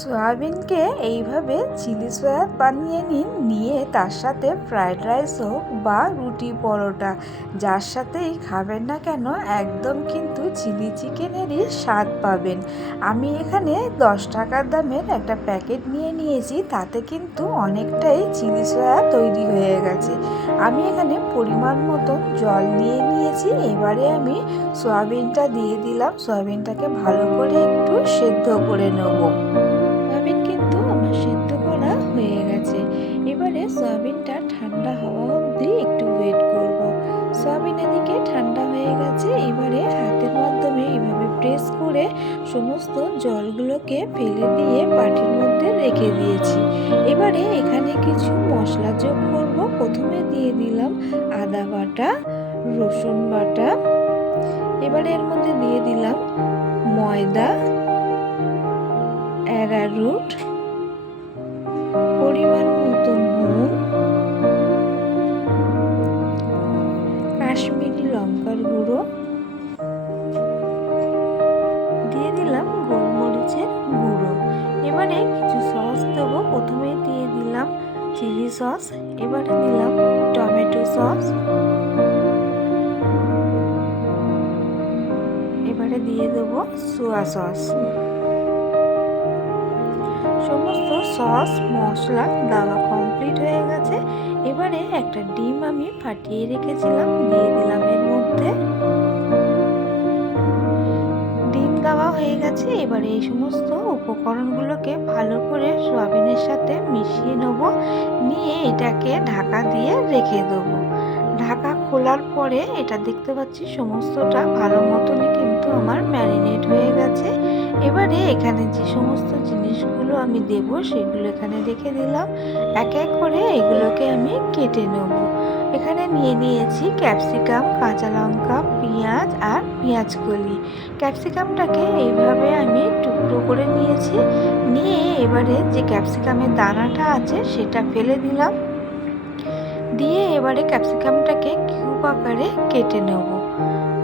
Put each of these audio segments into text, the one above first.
সয়াবিনকে এইভাবে chilli soya বানিয়ে নিয়ে তার সাথে ফ্রায়েড রাইস হোক বা রুটি পরোটা যার সাথেই খাবেন না কেন একদম কিন্তু চিলি চিকেনেরই স্বাদ পাবেন। আমি এখানে 10 টাকার দামের একটা প্যাকেট নিয়েছি, তাতে কিন্তু অনেকটাই চিলি সয়া তৈরি হয়ে গেছে। আমি এখানে পরিমাণ মতন জল নিয়েছি। এবারে আমি সয়াবিনটা দিয়ে দিলাম। সয়াবিনটাকে ভালো করে একটু সেদ্ধ করে নেব। সয়াবিন কিন্তু আমার সেদ্ধ করা হয়ে গেছে। এবারে সয়াবিনটা ঠান্ডা হওয়া অবধি একটু ওয়েট করব। সয়াবিন এদিকে ঠান্ডা হয়ে গেছে। এবারে হাতের মাধ্যমে এইভাবে প্রেস করে সমস্ত জলগুলোকে ফেলে দিয়ে বাটির মধ্যে রেখে দিয়েছি। এবারে এখানে কিছু মশলা যোগ করব। প্রথমে দিয়ে দিলাম আদা বাটা, রসুন বাটা। এবারে এর মধ্যে দিয়ে দিলাম ময়দা, অ্যারারুট, পরিমাণ মতো নুন, কাশ্মীরি লঙ্কার গুঁড়ো, দিয়ে দিলাম গোলমরিচের গুঁড়ো। এবারে কিছু সস দেবো। প্রথমে দিয়ে দিলাম চিলি সস, এবারে দিলাম টমেটো সস, এবারে দিয়ে দেবো সোয়া সস। সমস্ত সস মশলা দেওয়া কমপ্লিট হয়ে গেছে। এবারে একটা ডিম আমি ফাটিয়ে রেখেছিলাম, দিয়ে দিলাম এর মধ্যে। ডিম দেওয়া হয়ে গেছে। এবারে এই সমস্ত উপকরণগুলোকে ভালো করে সয়াবিনের সাথে মিশিয়ে নেব, নিয়ে এটাকে ঢাকা দিয়ে রেখে দেবো। ঢাকা খোলার পরে এটা দেখতে পাচ্ছি সমস্তটা ভালো মতনই কিন্তু আমার ম্যারিনেট হয়ে গেছে। এবারে এখানে যে সমস্ত জিনিসগুলো আমি দেব সেগুলো এখানে রেখে দিলাম। এক এক করে এগুলোকে আমি কেটে নেব। এখানে নিয়েছি ক্যাপসিকাম, কাঁচা লঙ্কা, পেঁয়াজ আর পেঁয়াজ কলি। ক্যাপসিকামটাকে এইভাবে আমি টুকরো করে নিয়েছি। নিয়ে এবারে যে ক্যাপসিকামের দানাটা আছে সেটা ফেলে দিলাম। দিয়ে এবারে ক্যাপসিকামটাকে কিউব আকারে কেটে নেব।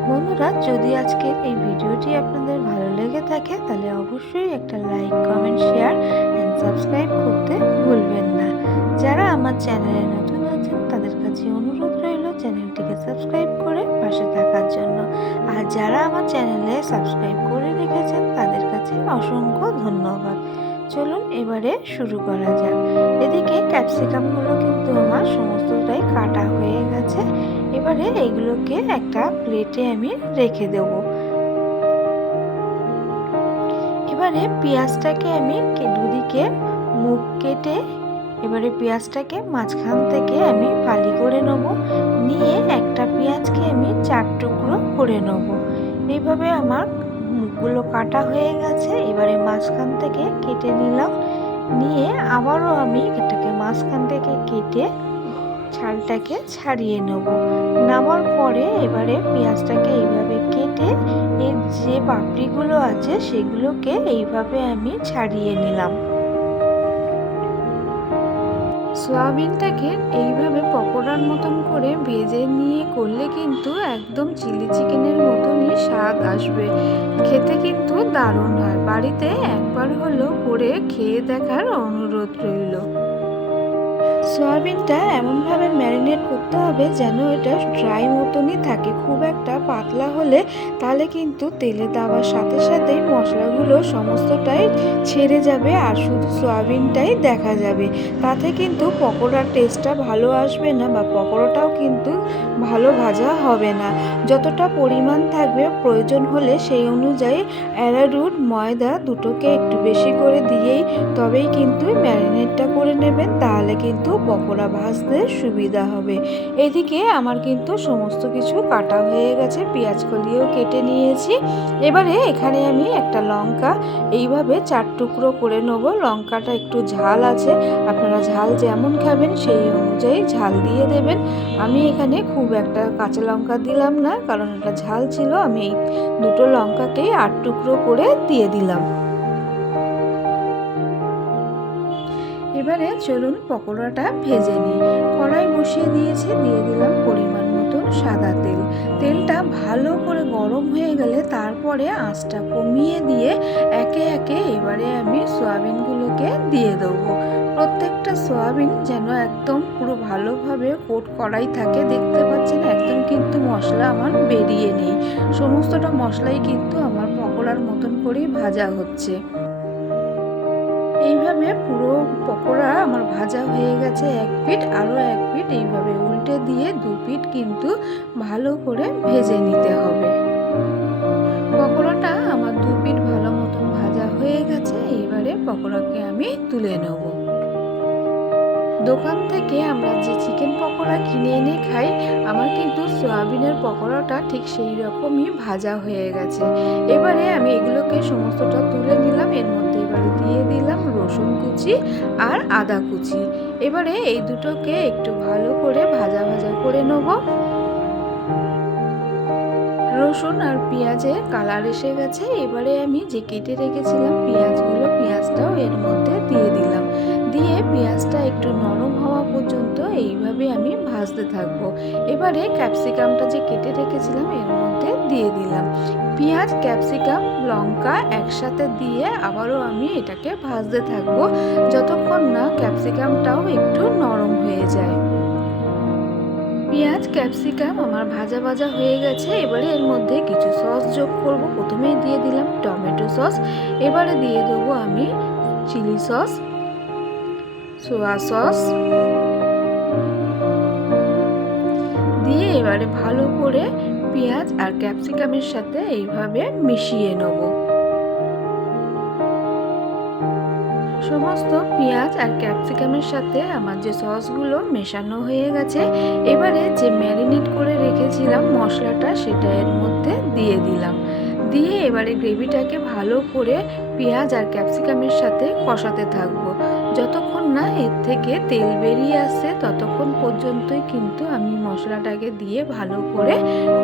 বন্ধুরা, যদি আজকের এই ভিডিওটি আপনাদের ভালো লেগে থাকে তাহলে অবশ্যই একটা like, comment, share and subscribe করতে ভুলবেন না। যারা আমার চ্যানেলে নতুন আছেন তাদের কাছে অনুরোধ রইল চ্যানেলটিকে সাবস্ক্রাইব করে পাশে থাকার জন্য। আর যারা আমার চ্যানেলে সাবস্ক্রাইব করে রেখেছেন তাদের কাছে অসংখ্য ধন্যবাদ। চলুন এবারে শুরু করা যাক। এদিকে ক্যাপসিকামগুলো কিন্তু আমার সমস্তটাই কাটা হয়ে গেছে। এবারে এইগুলোকে একটা প্লেটে আমি রেখে দেব। এবারে পেঁয়াজটাকে আমি দুদিকে মুখ কেটে এবারে পেঁয়াজটাকে মাঝখান থেকে আমি ফালি করে নেব। নিয়ে একটা পেঁয়াজকে আমি 4 টুকরো করে নেব। এইভাবে আমার মুখগুলো কাটা হয়ে গেছে। এবারে মাঝখান থেকে কেটে নিলাম। নিয়ে আবারও আমি এটাকে মাঝখান থেকে কেটে ছালটাকে ছাড়িয়ে নেব। নেওয়ার পরে এবারে পেঁয়াজটাকে এইভাবে কেটে এর যে পাপড়িগুলো আছে সেগুলোকে এইভাবে আমি ছাড়িয়ে নিলাম। সয়াবিনটাকে এইভাবে পকোড়ার মতন করে ভেজে নিয়ে করলে কিন্তু একদম চিলি চিকেনের মতনই স্বাদ আসবে। খেতে কিন্তু দারুণ হয়। বাড়িতে একবার হলেও করে খেয়ে দেখার অনুরোধ রইল। সয়াবিনটা এমনভাবে ম্যারিনেট করতে হবে যেন এটা ড্রাই মতনই থাকে। খুব একটা পাতলা হলে তাহলে কিন্তু তেলে দেওয়ার সাথে সাথেই মশলাগুলো সমস্তটাই ছেড়ে যাবে আর শুধু সয়াবিনটাই দেখা যাবে। তাতে কিন্তু পকোড়ার টেস্টটা ভালো আসবে না বা পকোড়াটাও কিন্তু ভালো ভাজা হবে না। যতটা পরিমাণ থাকবে প্রয়োজন হলে সেই অনুযায়ী অ্যারারুট, ময়দা দুটোকে একটু বেশি করে দিয়েই তবেই কিন্তু ম্যারিনেটটা করে নেবেন, তাহলে কিন্তু পকোড়া ভাজতে সুবিধা হবে। এদিকে আমার কিন্তু সমস্ত কিছু কাটা হয়ে গেছে, পেঁয়াজ কলিও কেটে নিয়েছি। এবারে এখানে আমি একটা লঙ্কা এইভাবে 4 টুকরো করে নেব। লঙ্কাটা একটু ঝাল আছে, আপনারা ঝাল যেমন খাবেন সেই অনুযায়ী ঝাল দিয়ে দেবেন। আমি এখানে খুব একটা কাঁচা লঙ্কা দিলাম না, কারণ এটা ঝাল ছিল। আমি এই দুটো লঙ্কাকেই 8 টুকরো করে দিয়ে দিলাম। এবারে চলুন পকোড়াটা ভেজে নিই। কড়াই বসিয়ে দিয়েছি, দিয়ে দিলাম পরিমাণ মতো সাদা তেল। তেলটা ভালো করে গরম হয়ে গেলে তারপরে আঁচটা কমিয়ে দিয়ে একে একে এবারে আমি সয়াবিনগুলোকে দিয়ে দেবো। প্রত্যেকটা সয়াবিন যেন একদম পুরো ভালোভাবে কোট করাই থাকে। দেখতে পাচ্ছেন একদম কিন্তু মশলা আমার বেরিয়ে নেই, সমস্তটা মশলাই কিন্তু আমার পকোড়ার মতন করেই ভাজা হচ্ছে। এইভাবে পুরো পকোড়া আমার ভাজা হয়ে গেছে এক পিঠ, আরও এক পিঠ এইভাবে উল্টে দিয়ে দু পিঠ কিন্তু ভালো করে ভেজে নিতে হবে। পকোড়াটা আমার দু পিঠ ভালো মতন ভাজা হয়ে গেছে। এবারে পকোড়াকে আমি তুলে নেব। দোকান থেকে আমরা যে চিকেন পকোড়া কিনে এনে খাই, আমার কিন্তু সয়াবিনের পকোড়াটা ঠিক সেই রকমই ভাজা হয়ে গেছে। এবারে আমি এগুলোকে সমস্তটা তুলে নিলাম। এর মধ্যে এবারে দিয়ে দিলাম রসুন কুচি আর আদা কুচি। এবারে এই দুটোকে একটু ভালো করে ভাজা ভাজা করে নেব। রসুন আর পেঁয়াজের কালার এসে গেছে। এবারে আমি যে কেটে রেখেছিলাম পেঁয়াজটাও এর মধ্যে দিয়ে দিলাম। দিয়ে পেঁয়াজটা একটু নরম হওয়া পর্যন্ত এইভাবে আমি ভাজতে থাকবো। এবারে ক্যাপসিকামটা যে কেটে রেখেছিলাম এর মধ্যে দিয়ে দিলাম। পেঁয়াজ, ক্যাপসিকাম, লঙ্কা একসাথে দিয়ে আবারও আমি এটাকে ভাজতে থাকবো যতক্ষণ না ক্যাপসিকামটাও একটু নরম হয়ে যায়। পেঁয়াজ, ক্যাপসিকাম আমার ভাজা ভাজা হয়ে গেছে। এবারে এর মধ্যে কিছু সস যোগ করব। প্রথমেই দিয়ে দিলাম টমেটো সস, এবারে দিয়ে দেবো আমি চিলি সস, সোয়া সস দিয়ে এবারে ভালো করে পেঁয়াজ আর ক্যাপসিকামের সাথে এইভাবে মিশিয়ে নেব। সমস্ত পেঁয়াজ আর ক্যাপসিকামের সাথে আমার যে সসগুলো মেশানো হয়ে গেছে। এবারে যে ম্যারিনেট করে রেখেছিলাম মশলাটা সেটা এর মধ্যে দিয়ে দিলাম। দিয়ে এবারে গ্রেভিটাকে ভালো করে পেঁয়াজ আর ক্যাপসিকামের সাথে কষাতে থাকবো। যতক্ষণ না এর থেকে তেল বেরিয়ে আসছে ততক্ষণ পর্যন্তই কিন্তু আমি মশলাটাকে দিয়ে ভালো করে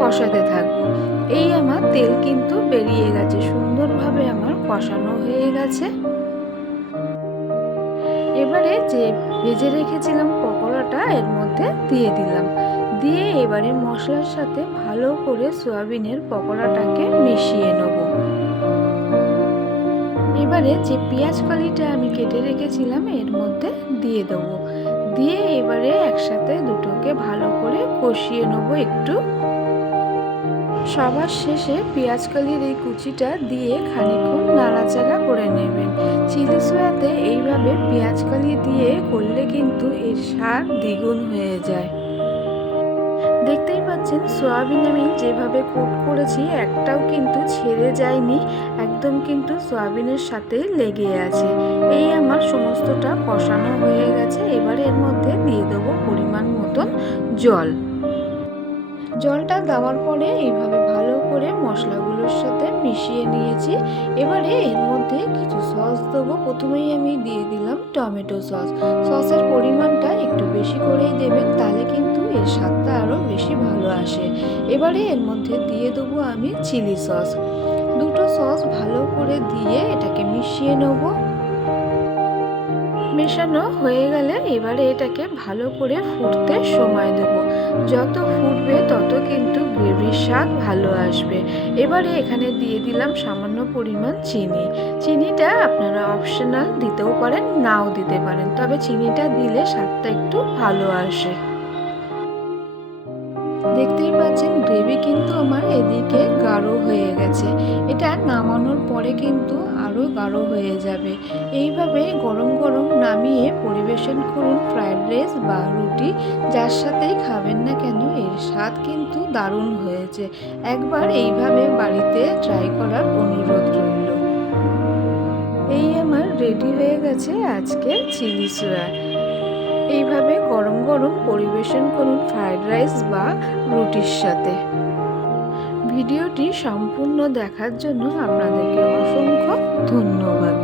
কষাতে থাকবো। এই আমার তেল কিন্তু বেরিয়ে গেছে, সুন্দরভাবে আমার কষানো হয়ে গেছে। এবারে যে ভেজে রেখেছিলাম পকোড়াটা এর মধ্যে দিয়ে দিলাম। দিয়ে এবারে মশলার সাথে ভালো করে সয়াবিনের পকোড়াটাকে মিশিয়ে নেব। এবারে যে পেঁয়াজ কলিটা আমি কেটে রেখেছিলাম এর মধ্যে দিয়ে দেবো। দিয়ে এবারে একসাথে দুটোকে ভালো করে কষিয়ে নেব একটু। সবার শেষে পেঁয়াজ কলির এই কুচিটা দিয়ে খানিকক্ষণ নাড়াচাড়া করে নেবেন। চিলি সয়াতে এইভাবে পেঁয়াজ কলি দিয়ে করলে কিন্তু এর স্বাদ দ্বিগুণ হয়ে যায়। দেখতেই পাচ্ছেন সয়াবিন আমি যেভাবে কোট করেছি একটাও কিন্তু ছেড়ে যায়নি, একদম কিন্তু সয়াবিনের সাথে লেগে আছে। এই আমার সমস্তটা কষানো হয়ে গেছে। এবারে এর মধ্যে দিয়ে দেবো পরিমাণ মতন জল। জলটা দেওয়ার পরে এইভাবে ভালো করে মশলাগুলোর সাথে মিশিয়ে নিয়েছি। এবারে এর মধ্যে কিছু সস দেবো। প্রথমেই আমি দিয়ে দিলাম টমেটো সস। সসের পরিমাণটা একটু বেশি করেই দেবেন, তাহলে কিন্তু এর স্বাদটা আরও বেশি ভালো আসে। এবারে এর মধ্যে দিয়ে দেবো আমি চিলি সস। দুটো সস ভালো করে দিয়ে এটাকে মিশিয়ে নেবো। মেশানো হয়ে গেলে এবারে এটাকে ভালো করে ফুটতে সময় দেব। যত ফুটবে তত কিন্তু গ্রেভির স্বাদ ভালো আসবে। এবারে এখানে দিয়ে দিলাম সামান্য পরিমাণ চিনি। চিনিটা আপনারা অপশনাল দিতেও পারেন, নাও দিতে পারেন, তবে চিনিটা দিলে স্বাদটা একটু ভালো আসে। দেখতেই পাচ্ছেন গ্রেভি কিন্তু আমার এদিকে গাঢ় হয়ে গেছে। এটা নামানোর পরে কিন্তু আরও গাঢ় হয়ে যাবে। এইভাবে গরম গরম নামিয়ে পরিবেশন করুন ফ্রাইড রাইস বা রুটি, যার সাথেই খাবেন না কেন এর স্বাদ কিন্তু দারুণ হয়েছে। একবার এইভাবে বাড়িতে ট্রাই করার অনুরোধ রইল। এই আমার রেডি হয়ে গেছে আজকের চিলি সোয়া। এইভাবে গরম গরম পরিবেশন করুন ফ্রাইড রাইস বা রুটির সাথে। ভিডিওটি সম্পূর্ণ দেখার জন্য আপনাদেরকে অসংখ্য ধন্যবাদ।